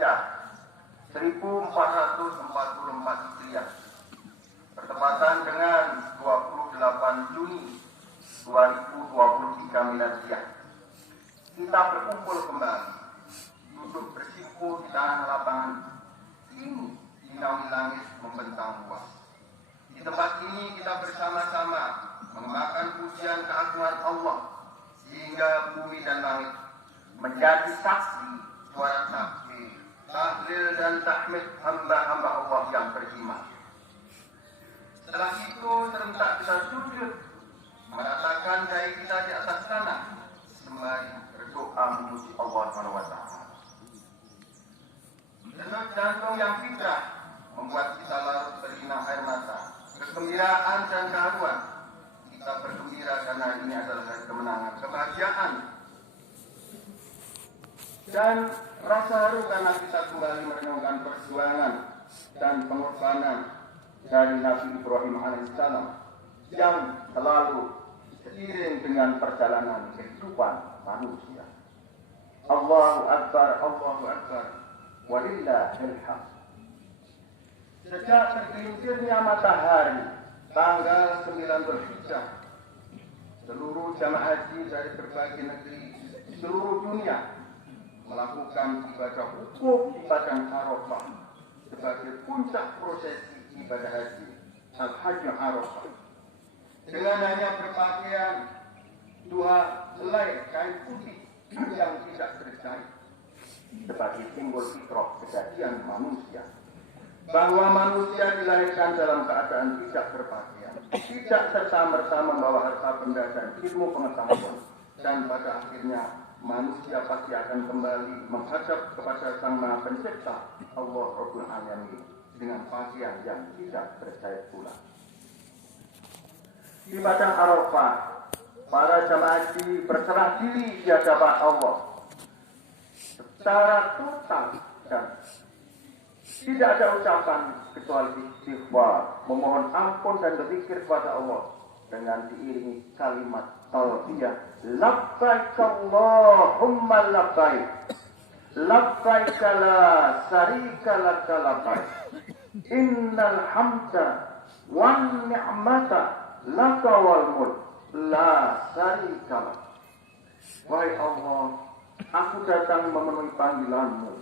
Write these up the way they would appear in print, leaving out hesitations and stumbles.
Dzulhijjah 1444 Hijriah bertepatan dengan 28 Juni 2023 Miladiah. Kita berkumpul kembali, duduk bersimpuh di tanah lapangan ini, di naungi langit membentang luas. Di tempat ini kita bersama-sama mengembangkan pujian keagungan Allah sehingga bumi dan langit menjadi saksi suara takbir, tahlil dan tahmid hamba-hamba Allah yang beriman. Setelah itu serentak kita sujud meratakan dahi kita di atas tanah sembari berdoa memuji Allah SWT. Denyut jantung yang fitrah membuat kita larut berlinang air mata. Kegembiraan dan keharuan. Kita bergembira karena ini adalah hari kemenangan, kebahagiaan. Dan rasa haru karena kita kembali merenungkan perjuangan dan pengorbanan dari Nabi Ibrahim alaihissalam yang selalu seiring dengan perjalanan kehidupan manusia. Allahu Akbar, Allahu Akbar, walillahil hamd. Sejak tergelincirnya matahari tanggal 9 Dzulhijjah, seluruh jamaah haji dari berbagai negeri di seluruh dunia melakukan ibadah wukuf di Padang Arafah sebagai puncak prosesi ibadah haji Al-Hajj Arafah. Dengan hanya berpakaian dua helai kain putih yang tidak berjahit sebagai simbol fitrah kejadian manusia, bahwa manusia dilahirkan dalam keadaan tidak berpakaian, tidak serta-merta membawa harta benda dan ilmu pengetahuan, dan pada akhirnya manusia pasti akan kembali menghadap kepada Sang Maha Pencipta Allah Rabbul Alamin dengan pakaian yang tidak berjahit pula. Di Padang Arafah, para jamaah haji berserah diri di hadapan Allah secara total dan tidak ada ucapan kecuali istighfar, memohon ampun dan berzikir kepada Allah dengan diiringi kalimat talbiyah, labbaik Allahumma labbaik, labbaik la syarika lak labbaik, innal hamda wan ni'mata laka wal mulk la syarika lak. Wahai Allah, aku datang memenuhi panggilanmu.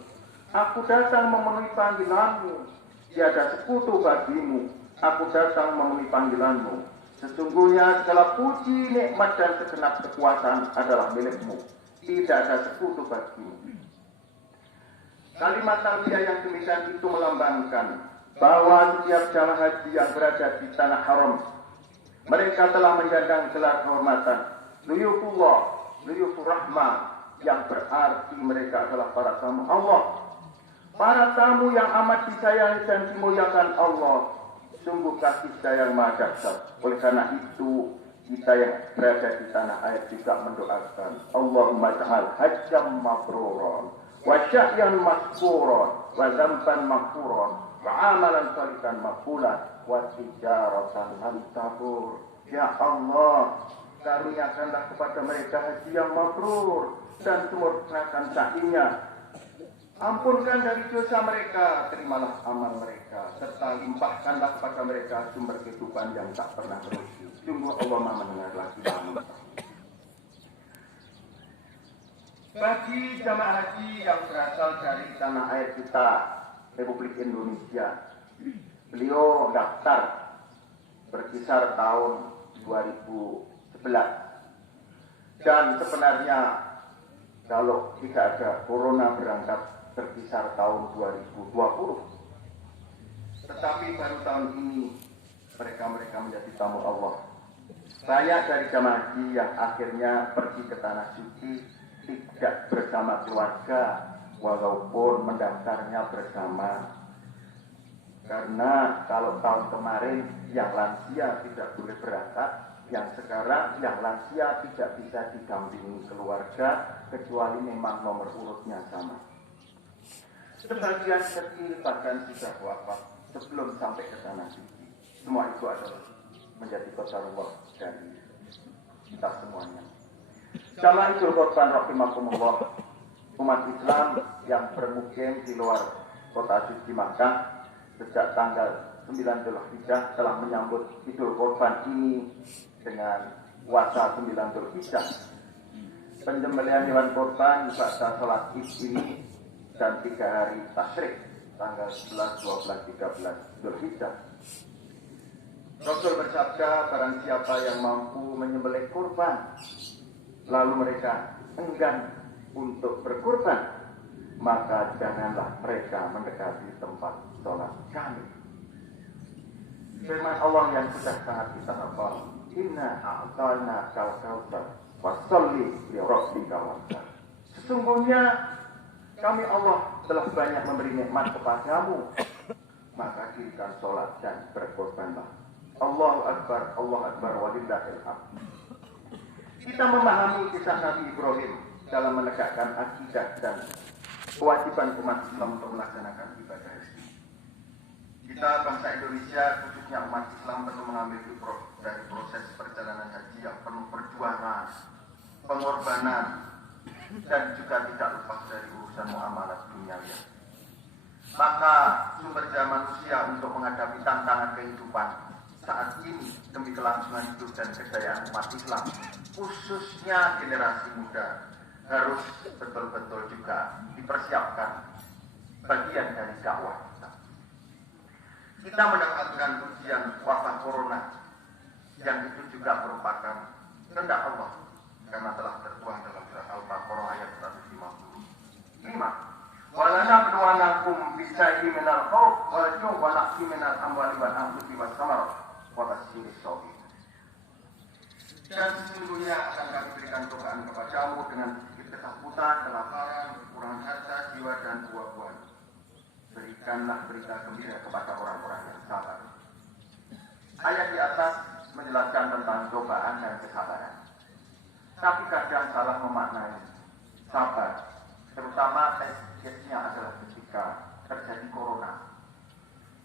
Aku datang memenuhi panggilanmu. Tiada sekutu bagimu. Aku datang memenuhi panggilanmu. Sesungguhnya segala puji, nikmat dan segenap kekuasaan adalah milikmu. Tidak ada sekutu bagimu. Kalimat talbiyah yang demikian itu melambangkan bahwa setiap jamaah haji yang berada di tanah haram, mereka telah menyandang gelar kehormatan Duyufullah, Duyufur Rahmah, yang berarti mereka adalah para tamu Allah. Para tamu yang amat disayangi dan dimuliakan Allah. Sungguh kasih sayang maha dahsyat. Oleh karena itu kita yang berada di tanah air juga mendoakan Allahumma ja'al hajjam mabruran wa sya'yan maskuran wa zamban maghfuran wa amalan salihan maqbulan wa tijaratan lan tabur. Ya Allah, karuniakanlah kepada mereka haji yang mabrur dan sempurnakan sa'inya. Ampunkan dari dosa mereka, terimalah amal mereka, serta limpahkanlah kepada mereka sumber kehidupan yang tak pernah berhenti. Sungguh Allah Maha mendengar lagi manusia. Bagi jamaah haji yang berasal dari tanah air kita, Republik Indonesia, beliau daftar berkisar tahun 2011. Dan sebenarnya kalau tidak ada corona berangkat berkisar tahun 2020. Tetapi baru tahun ini mereka menjadi tamu Allah. Banyak dari jamaah haji yang akhirnya pergi ke tanah suci tidak bersama keluarga walaupun mendaftarnya bersama. Karena kalau tahun kemarin yang lansia tidak boleh berangkat, yang sekarang yang lansia tidak bisa didampingi keluarga kecuali memang nomor urutnya sama. Sebagian kecil bahkan sudah wafat sebelum sampai ke tanah suci. Semua itu adalah menjadi qadarullah dari kita semuanya. Jamaah Idul Qurban rahimakumullah, umat Islam yang bermukim di luar kota suci Makkah sejak tanggal 9 Dzulhijjah telah menyambut Idul Kurban ini dengan puasa 9 Dzulhijjah. Penyembelihan hewan kurban pada sholat Id ini dan 3 hari tasyrik tanggal 11, 12, 13 Dzulhijjah. Rasul bersabda, barang siapa yang mampu menyembelih kurban lalu mereka enggan untuk berkurban, maka janganlah mereka mendekati tempat sholat kami. Firman Allah yang sudah sangat kita hafal, inna a'talna kal kautsar washolli li rabbika wanhar. Sesungguhnya kami Allah telah banyak memberi nikmat kepadamu, maka dirikan sholat dan berkorbanlah. Allahu Akbar, Allahu Akbar, walillahil hamd. Kita memahami kisah Nabi Ibrahim dalam menegakkan akidah dan kewajiban umat Islam untuk melaksanakan ibadah haji. Kita bangsa Indonesia, khususnya umat Islam, perlu mengambil ibrah dari proses perjalanan haji yang penuh perjuangan, pengorbanan, dan juga tidak lepas dari urusan muamalah duniawi. Maka sumber daya manusia untuk menghadapi tantangan kehidupan saat ini demi kelangsungan hidup dan kejayaan umat Islam, khususnya generasi muda, harus betul-betul juga dipersiapkan bagian dari dakwah kita. Kita mendapatkan ujian wabah corona yang itu juga merupakan kehendak Allah karena telah tertuang dalam surat Al-Baqarah ayat 155. Walanabluwanakum bisyai'in minal khawf wal ju' wa naqsi minal amwali wal anfusi was samarat wa basyiris sabirin. Dan sesungguhnya akan kami berikan cobaan kepadamu dengan sedikit ketakutan, kelaparan, kekurangan harta, jiwa dan buah-buahan. Berikanlah berita gembira kepada orang-orang yang sabar. Ayat di atas menjelaskan tentang cobaan dan kesabaran. Tapi kadang salah memaknai sabar, terutama tesnya adalah ketika terjadi corona.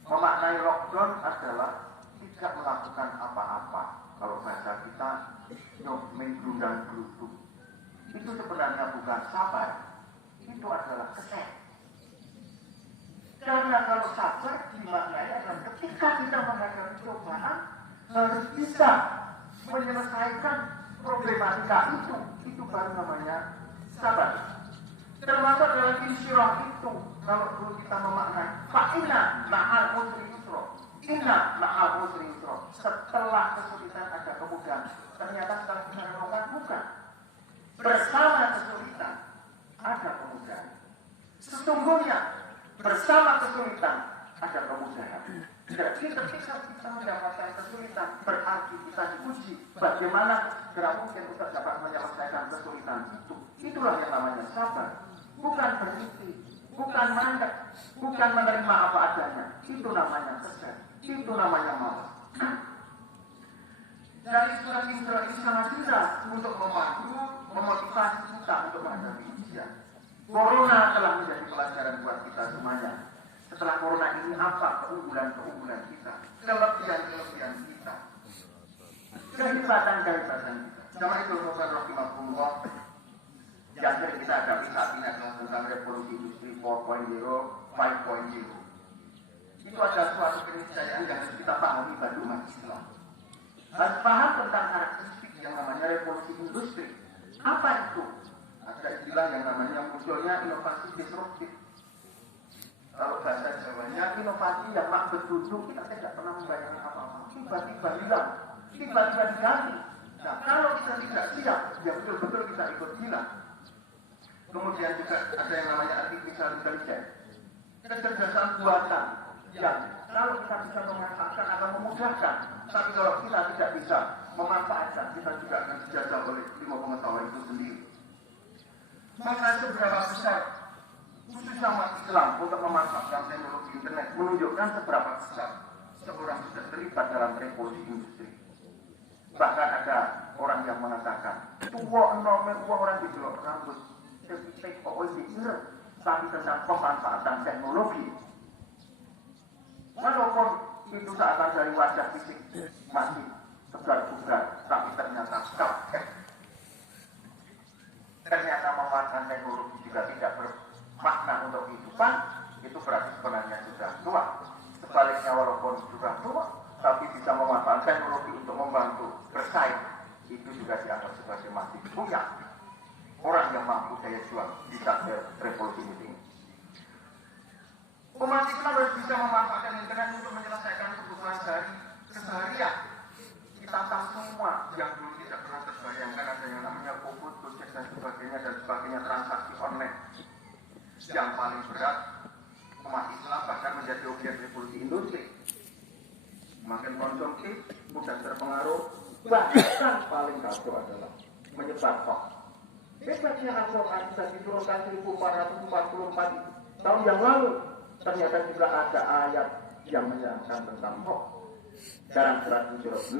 Memaknai lockdown adalah tidak melakukan apa-apa. Kalau bahasa kita, menggelundang gelundung. Itu sebenarnya bukan sabar, itu adalah keset. Karena kalau sabar dimaknai adalah ketika kita menghadapi cobaan harus bisa menyelesaikan problematika itu baru namanya sabar. Termasuk dalam insyirah itu, kalau dulu kita memaknai fa'inna ma'al usri yusra, inna ma'al usri yusra. Setelah kesulitan ada kemudahan. Ternyata setelah kita renungkan bukan. Bersama kesulitan ada kemudahan. Sesungguhnya bersama kesulitan ada kemudahan. Jadi ketika kita mendapatkan kesulitan berarti kita diuji bagaimana segera mungkin kita dapat menyelesaikan kesulitan itu. Itulah yang namanya sabar. Bukan berhenti, bukan mandek, bukan menerima apa adanya. Itu namanya keser, itu namanya malas. Dari surat ini sangat jelas untuk memandu, memotivasi kita untuk menghadapi ujian. Corona telah menjadi pelajaran buat kita semuanya. Setelah corona ini apa keunggulan-keunggulan kita, kelebihan-kelebihan kita, kehebatan-kehebatan kita. Sama itu Rasul rahimahullah yang sering kita hadapi saat ini adalah tentang revolusi industri 4.0, 5.0. Itu adalah suatu keniscayaan yang harus kita pahami bagi umat Islam. Harus paham tentang karakteristik yang namanya revolusi industri. Apa itu? Ada istilah yang namanya munculnya inovasi disruptif. Kalau bahasa Jawanya inovasi yang mak berduduk, kita tidak pernah membayangkan apa-apa. Tiba-tiba hilang, tiba-tiba diganti. Nah, kalau kita tidak siap, ya betul-betul kita ikut hilang. Kemudian juga ada yang namanya artificial intelligence, kecerdasan buatan yang kalau kita bisa memanfaatkan akan memudahkan. Tapi kalau kita tidak bisa memanfaatkan, kita juga akan dijajah oleh ilmu pengetahuan itu sendiri. Maka seberapa besar khususnya umat Islam untuk memanfaatkan teknologi internet menunjukkan seberapa besar seorang sudah terlibat dalam revolusi industri. Bahkan ada orang yang mengatakan, tua orang di blok rambut, tapi tentang pemanfaatan teknologi. Walaupun itu seakan dari wajah fisik masih segar-bugar, tapi ternyata kabeh. Ternyata memanfaatkan teknologi juga tidak makna untuk kehidupan, itu berarti sebenarnya sudah tua. Sebaliknya walaupun sudah tua, tapi bisa memanfaatkan teknologi untuk membantu bersaing, itu juga dianggap sebagai masih punya orang yang mampu daya juang di saat revolusi ini. Umat Islam harus bisa memanfaatkan internet untuk menyelesaikan kebutuhan keseharian. Kita tahu semua yang dulu tidak pernah terbayangkan ada yang namanya GoFood, Gojek dan sebagainya transaksi online. Yang paling berat, umat Islam bahkan menjadi objek revolusi industri. Makin konsumtif, mudah terpengaruh, bahkan paling kacau adalah menyebar hoax. Hebatnya Al-Quran sudah diturunkan 1444 tahun yang lalu, ternyata juga ada ayat yang menyatakan tentang hoax. Dalam surat 6,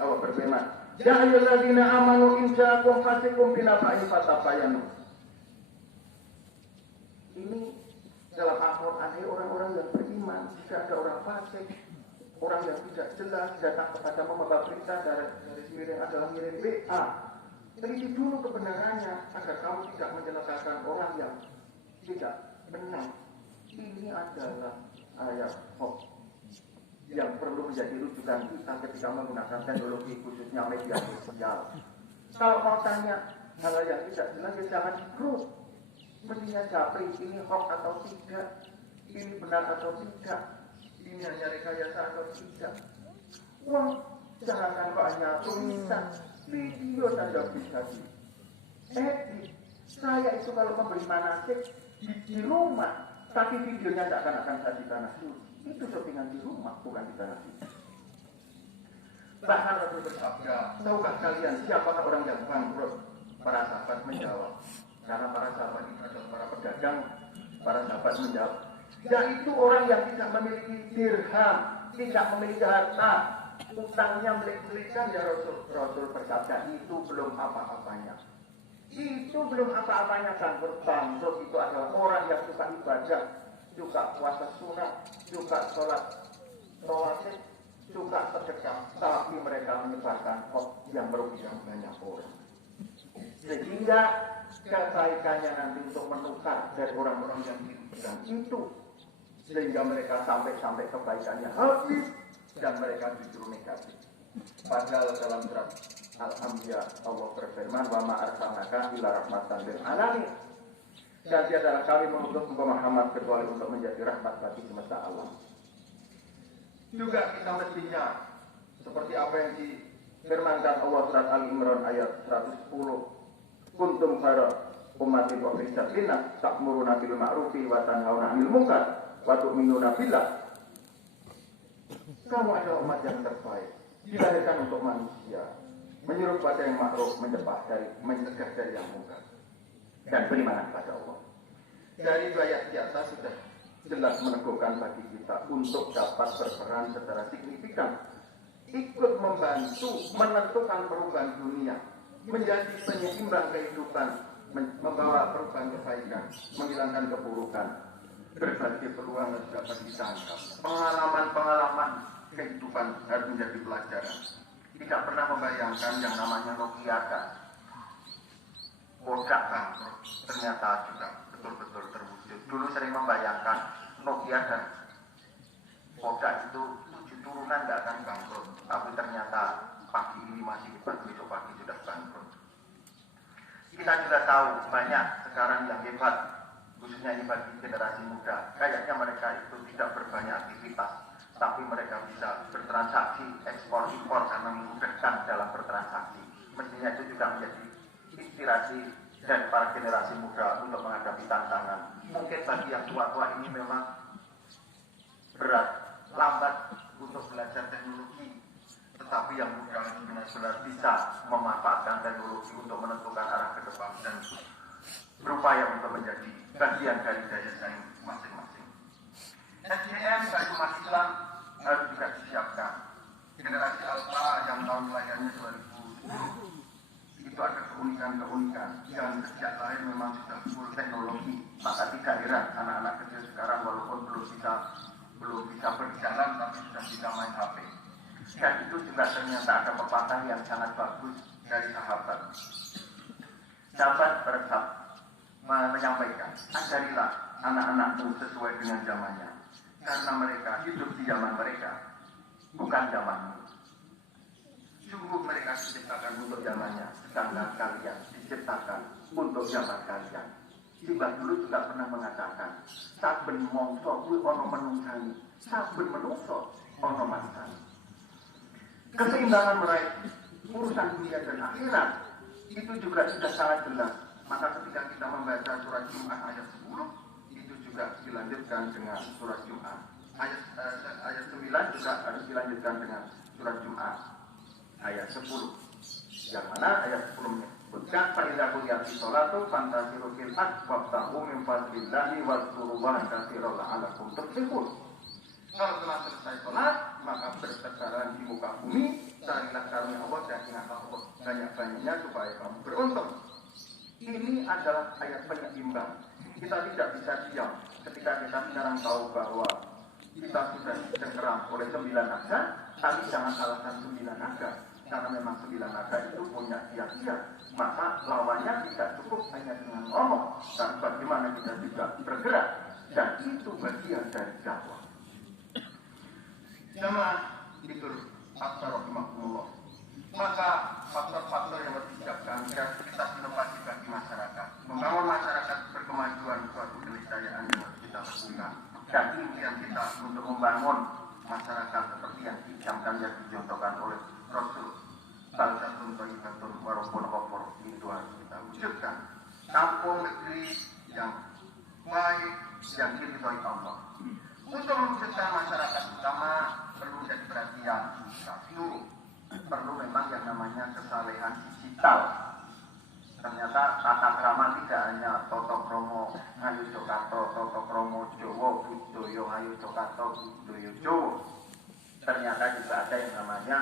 Allah berfirman, Ya ayyuhalladzina amanu in ja'akum fasiqun binaba'in fatabayanu. Ini dalam Al-Quran orang-orang yang beriman. Jika ada orang fasik, orang yang tidak jelas datang kepada membawa berita dari miring adalah miring BA, teliti dulu kebenarannya agar kamu tidak mencelakakan orang yang tidak benar. Ini adalah ayat hoax yang perlu menjadi rujukan kita ketika menggunakan teknologi, khususnya media sosial. Kalau mau tanya hal yang tidak jelas, ya jangan di grup. Mestinya japri, ini hoax atau tidak, ini benar atau tidak, ini hanya rekayasa atau tidak. Wah, jangan hanya tulisan, video saja bisa edit. Saya itu kalau memberi manasik di rumah, tapi videonya tidak akan saya di tanah suci. Itu shoppingan di rumah, bukan di tanah suci. Bahkan Rasul bersabda, tahukah kalian siapakah orang yang bangkrut? Para sahabat menjawab, karena para sahabat itu adalah para pedagang. Para sahabat menjawab, yaitu orang yang tidak memiliki dirham, tidak memiliki harta, utangnya melilit-lilitkan. Ya Rasul bersabda, itu belum apa-apanya. Itu belum apa-apanya. Bangkrut itu adalah orang yang suka ibadah, suka puasa sunat, suka sholat rawatib, suka sedekah, tapi mereka menyebarkan hoax yang merugikan banyak orang. Sehingga kebaikannya nanti untuk menukar dari orang-orang yang dirugikan itu, sehingga mereka sampai kebaikannya habis dan mereka justru negatif. Padahal dalam surat Al-Anbiya Allah berfirman, wa ma arsalnaka illa rahmatan lil alamin. Dan tiadalah kami mengutus Muhammad kecuali untuk menjadi rahmat bagi semesta alam. Juga kita mestinya seperti apa yang difirmankan Allah surat Al-Imran ayat 110, kuntum khairu ummatin ukhrijat linnas ta'muruna bil ma'rufi wa tanhauna 'anil munkar wa tu'minuna billah. Kamu adalah umat yang terbaik, dilahirkan untuk manusia, menyuruh pada yang ma'ruf, mencegah dari yang munkar, dan beriman kepada Allah. Dari ayat di atas sudah jelas meneguhkan bagi kita untuk dapat berperan secara signifikan, ikut membantu menentukan perubahan dunia, menjadi penyeimbang kehidupan, membawa perubahan kebaikan, menghilangkan keburukan. Berbagai peluang harus dapat ditangkap. Pengalaman kehidupan harus menjadi pelajaran. Tidak pernah membayangkan yang namanya Nokia kan Kodak bangkrut, ternyata juga betul-betul terwujud. Dulu sering membayangkan Nokia dan Kodak itu 7 turunan tidak akan bangkrut, tapi ternyata pagi ini masih hebat, besok pagi sudah bangkrut. Kita juga tahu banyak sekarang yang hebat, khususnya ini bagi generasi muda. Kayaknya mereka itu tidak berbanyak aktivitas, tapi mereka bisa bertransaksi ekspor-impor karena memudahkan dalam bertransaksi. Mestinya itu juga menjadi inspirasi dari para generasi muda untuk menghadapi tantangan. Mungkin bagi yang tua-tua ini memang berat, lambat untuk belajar teknologi, tetapi yang muda benar-benar bisa memanfaatkan teknologi untuk menentukan arah ke depan dan berupaya untuk menjadi bagian dari daya saing masing-masing. SDM bagi umat Islam harus juga disiapkan. Generasi Alpha yang tahun lahirnya 2010 itu ada keunikan-keunikan yang sejak lahir memang sudah full teknologi. Maka tidak heran anak-anak kecil sekarang walaupun belum bisa berjalan tapi sudah bisa main HP. Dan itu juga ternyata ada pepatah yang sangat bagus dari sahabat. Sahabat bersabda, menyampaikan, ajarilah anak-anakmu sesuai dengan zamannya, karena mereka hidup di zaman mereka, bukan zamanmu. Sungguh mereka diciptakan untuk zamannya, sedangkan kalian diciptakan untuk zaman kalian. Simbah dulu juga pernah mengatakan, saben mongso kuwi ana menungsani, saben menungso ana mansani. Keseimbangan meraih urusan dunia dan akhirat itu juga sudah sangat jelas. Maka ketika kita membaca surat Jumat ayat 10, itu juga dilanjutkan dengan surat Jumat. Ayat 9 juga harus dilanjutkan dengan surat Jumat ayat 10. Yang mana ayat 10 menyebutkan fa'idza qudiyati sholatu fantasiru fil ardh wabtaghu min fadlillahi wadhkurullaha katsiran la'allakum tuflihun. Kalau telah selesai sholat, maka bertebaran di muka bumi, carilah karunia Allah dan ingatlah Allah banyak-banyaknya supaya kamu beruntung. Ini adalah ayat penyeimbang. Kita tidak bisa diam ketika kita sekarang tahu bahwa kita sudah dicengkeram oleh 9 naga, tapi jangan salahkan 9 naga. Karena memang 9 naga itu punya kiat-kiat. Maka lawannya tidak cukup hanya dengan ngomong, dan bagaimana kita juga bergerak. Dan itu bagian dari dakwah. Jamaah itu faktor rahimahullah. Maka faktor-faktor yang harus disiapkan kreativitas inovasi bagi masyarakat, membangun masyarakat berkemajuan suatu keniscayaan yang harus kita lakukan. Dan impian kita untuk membangun masyarakat seperti yang dijamin yang dicontohkan oleh Rasul. Salah satu thayyibatun walaupun kufur itu harus kita wujudkan. Kampung negeri yang baik yang diridhoi Allah. Untuk mewujudkan masyarakat utama perlu jadi perhatian. Satu, perlu memang yang namanya kesalehan digital. Ternyata tata krama tidak hanya toto kromo ayu jokato, toto kromo jowo, budoyo ayu jokato, budoyo jowo. Ternyata juga ada yang namanya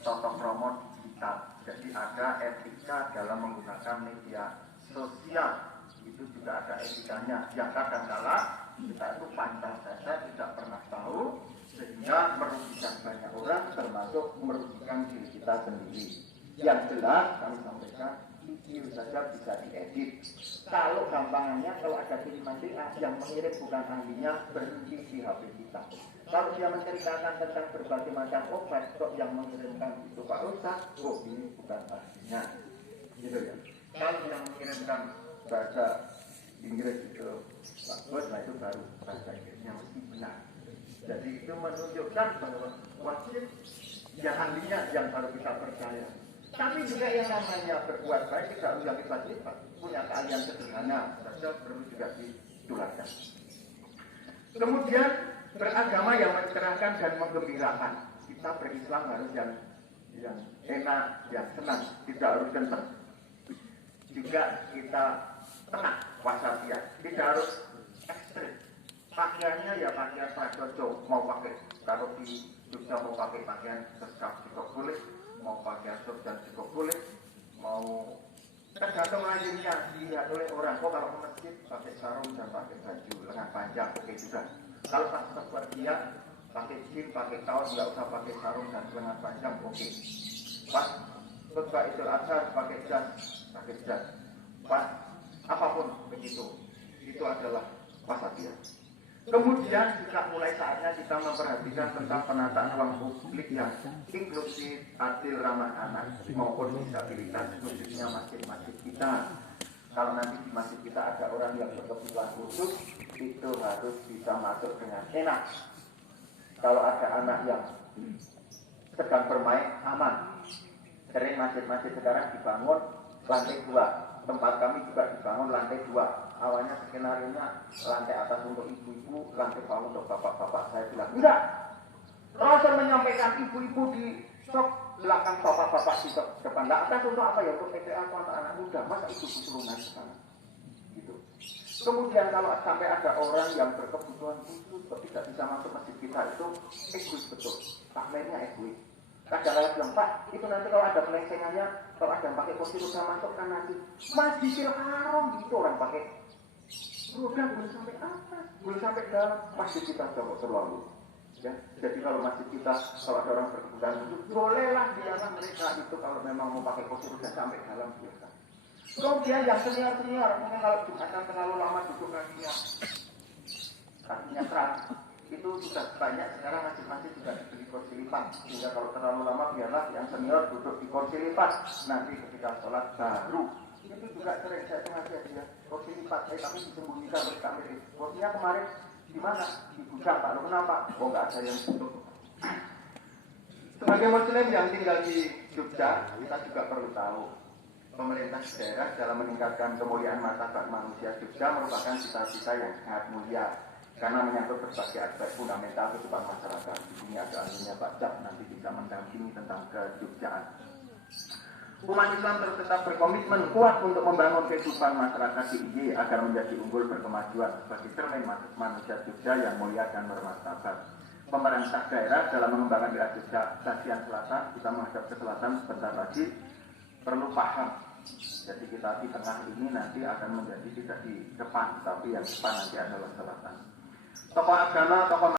toto kromo digital. Jadi ada etika dalam menggunakan media sosial. Itu juga ada etikanya. Yang kadang-kala kita itu pantas saja tidak pernah tahu, sehingga merugikan banyak orang, termasuk merugikan diri kita sendiri. Yang jelas kami sampaikan, video saja bisa diedit. Kalau gampangannya, kalau ada kiriman WA yang mengirim bukan ahlinya, berhenti di HP kita. Kalau dia menceritakan tentang berbagai macam obat, kok yang mengirimkan itu Pak Ustaz, oh ini bukan ahlinya, gitu ya. Kalau yang mengirimkan bahasa Inggris itu bagus, nah itu baru bahasa Inggrisnya mesti benar. Jadi itu menunjukkan bahwa wajib yang ahlinya yang baru kita percaya. Tapi juga yang namanya berbuat baik tidak harus yang hebat-hebat, punya keahlian sederhana saja perlu juga ditularkan. Kemudian beragama yang mencerahkan dan menggembirakan. Kita berislam harus yang enak, yang senang, tidak harus kencang. Juga kita tenang, wasatiyah, tidak harus ekstrim. Pakaiannya ya pakaian prajojo, mau pakai kalau di Jogja mau pakai pakaian seskap juga boleh, mau pakai surf dan juga boleh, mau tergantung lainnya dilihat oleh orang. Kok kalau ke masjid pakai sarung dan pakai baju lengan panjang oke juga. Kalau pas pergian pakai jeans, pakai kaos, nggak usah pakai sarung dan lengan panjang oke. Pas khutbah Idul Adha pakai jas, pas apapun begitu, itu adalah wasatiyah. Kemudian juga mulai saatnya kita memperhatikan tentang penataan ruang publik yang inklusif, adil, ramah anak maupun disabilitas, khususnya masjid-masjid kita. Kalau nanti di masjid kita ada orang yang berkebutuhan khusus, itu harus bisa masuk dengan enak. Kalau ada anak yang sedang bermain, aman. Sering masjid-masjid sekarang dibangun lantai 2. Tempat kami juga dibangun lantai 2. Awalnya skenario-nya lantai atas untuk ibu-ibu, lantai bawah untuk bapak-bapak. Saya bilang, enggak. Rasul menyampaikan ibu-ibu di sok belakang, bapak-bapak di sok depan. Nah, atas untuk apa ya? Untuk PTA atau anak muda. Masa ibu suruh naik ke sana? Gitu. Kemudian kalau sampai ada orang yang berkebutuhan khusus tidak bisa masuk masjid kita, itu egois betul. Takmernya egois. Kadang-kadang bilang, Pak, itu nanti kalau ada pelencengannya, kalau ada yang pakai kursi roda masuk kan nanti Masjidil Haram gitu orang pakai roda belum sampai atas, belum sampai dalam. Masjid kita coba terlalu. Ya, jadi kalau masjid kita, kalau ada orang berkebutuhan itu bolehlah biarlah mereka itu kalau memang mau pakai kursi roda sampai dalam biasa. Kemudian yang senior, mungkin kalau Jumatan terlalu lama duduk kakinya keras, itu sudah banyak sekarang masing-masing juga diberi kursi lipat. Sehingga kalau terlalu lama biarlah yang senior duduk di kursi lipat. Nanti ketika sholat baru itu juga sering saya sengaja dia kursi lipat, tapi disembunyikan oleh kami. Kursinya kemarin di mana? Di gudang Pak. Lo kenapa? Oh nggak ada yang tutup. Sebagai Muslim yang tinggal di Jogja, kita juga perlu tahu pemerintah daerah dalam meningkatkan kemuliaan martabat manusia Jogja merupakan cita-cita yang sangat mulia karena menyangkut berbagai aspek fundamental kehidupan masyarakat. Di sini ada ahlinya Pak Cap nanti bisa mendampingi tentang kejogjaan. Umat Islam terus tetap berkomitmen kuat untuk membangun kehidupan masyarakat DIY agar menjadi unggul berkemajuan sebagai cermin manusia Jogja yang mulia dan bermartabat. Pemerintah daerah dalam mengembangkan wilayah Jogja bagian selatan, kita menghadap ke selatan sebentar lagi, perlu paham. Jadi kita di tengah ini nanti akan menjadi tidak di depan, tapi yang depan nanti adalah selatan. Tokoh agama, tokoh